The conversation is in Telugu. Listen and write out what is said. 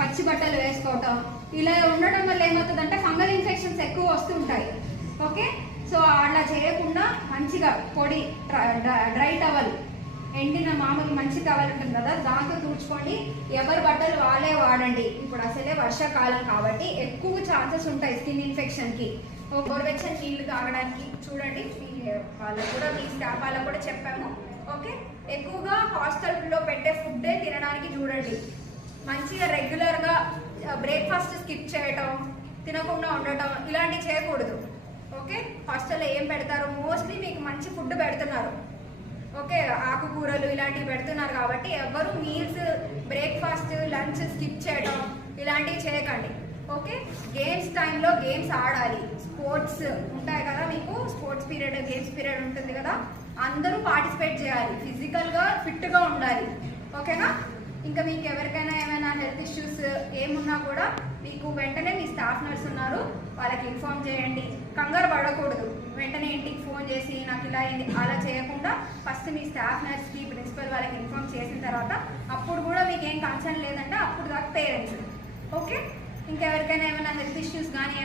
పచ్చి బట్టలు వేసుకోవటం ఇలా ఉండడం వల్ల ఏమవుతుందంటే ఫంగల్ ఇన్ఫెక్షన్స్ ఎక్కువ వస్తుంటాయి. ఓకే, సో అలా చేయకుండా మంచిగా పొడి డ్రై టవల్, ఎండిన మామూలు మంచి టవల్ ఉంటుంది కదా, దాంతో తుడుచుకోండి. ఎవరి బట్టలు వాళ్ళే వాడండి. ఇప్పుడు అసలే వర్షాకాలం కాబట్టి ఎక్కువ ఛాన్సెస్ ఉంటాయి స్కిన్ ఇన్ఫెక్షన్కి. గోరువెచ్చని నీళ్లు తాగడానికి చూడండి. వాళ్ళకు కూడా, మీ స్టాఫ్ వాళ్ళకు కూడా చెప్పాము. ఓకే, ఎక్కువగా హాస్టల్లో పెట్టే ఫుడ్డే తినడానికి చూడండి. మంచిగా రెగ్యులర్గా బ్రేక్ఫాస్ట్ స్కిప్ చేయటం, తినకుండా ఉండటం ఇలాంటివి చేయకూడదు. ఓకే, హాస్టల్లో ఏం పెడతారు? మోస్ట్లీ మీకు మంచి ఫుడ్ పెడుతున్నారు. ఓకే, ఆకుకూరలు ఇలాంటివి పెడుతున్నారు కాబట్టి ఎవరు మీల్స్, బ్రేక్ఫాస్ట్, లంచ్ స్కిప్ చేయడం ఇలాంటివి చేయకండి. ఓకే, గేమ్స్ టైంలో గేమ్స్ ఆడాలి. స్పోర్ట్స్ ఉంటాయి కదా, మీకు స్పోర్ట్స్ పీరియడ్, గేమ్స్ పీరియడ్ ఉంటుంది కదా, అందరూ పార్టిసిపేట్ చేయాలి. ఫిజికల్గా ఫిట్గా ఉండాలి. ఓకేనా? ఇంకా మీకు ఎవరికైనా ఏమైనా హెల్త్ ఇష్యూస్ ఏమున్నా కూడా మీకు వెంటనే మీ స్టాఫ్ నర్స్ ఉన్నారు, వాళ్ళకి ఇన్ఫార్మ్ చేయండి. కంగారు పడకూడదు. వెంటనే ఇంటికి ఫోన్ చేసి నాకు ఇలా అయింది అలా చేయకుండా ఫస్ట్ మీ స్టాఫ్ నర్స్కి, ప్రిన్సిపల్ వాళ్ళకి ఇన్ఫార్మ్ చేసిన తర్వాత అప్పుడు కూడా మీకు ఏం కన్సర్న్ లేదంటే అప్పుడు దాకా పేరెంట్స్. ఓకే, ఇంకెవరికైనా ఏమైనా హెల్త్ ఇష్యూస్ కానీ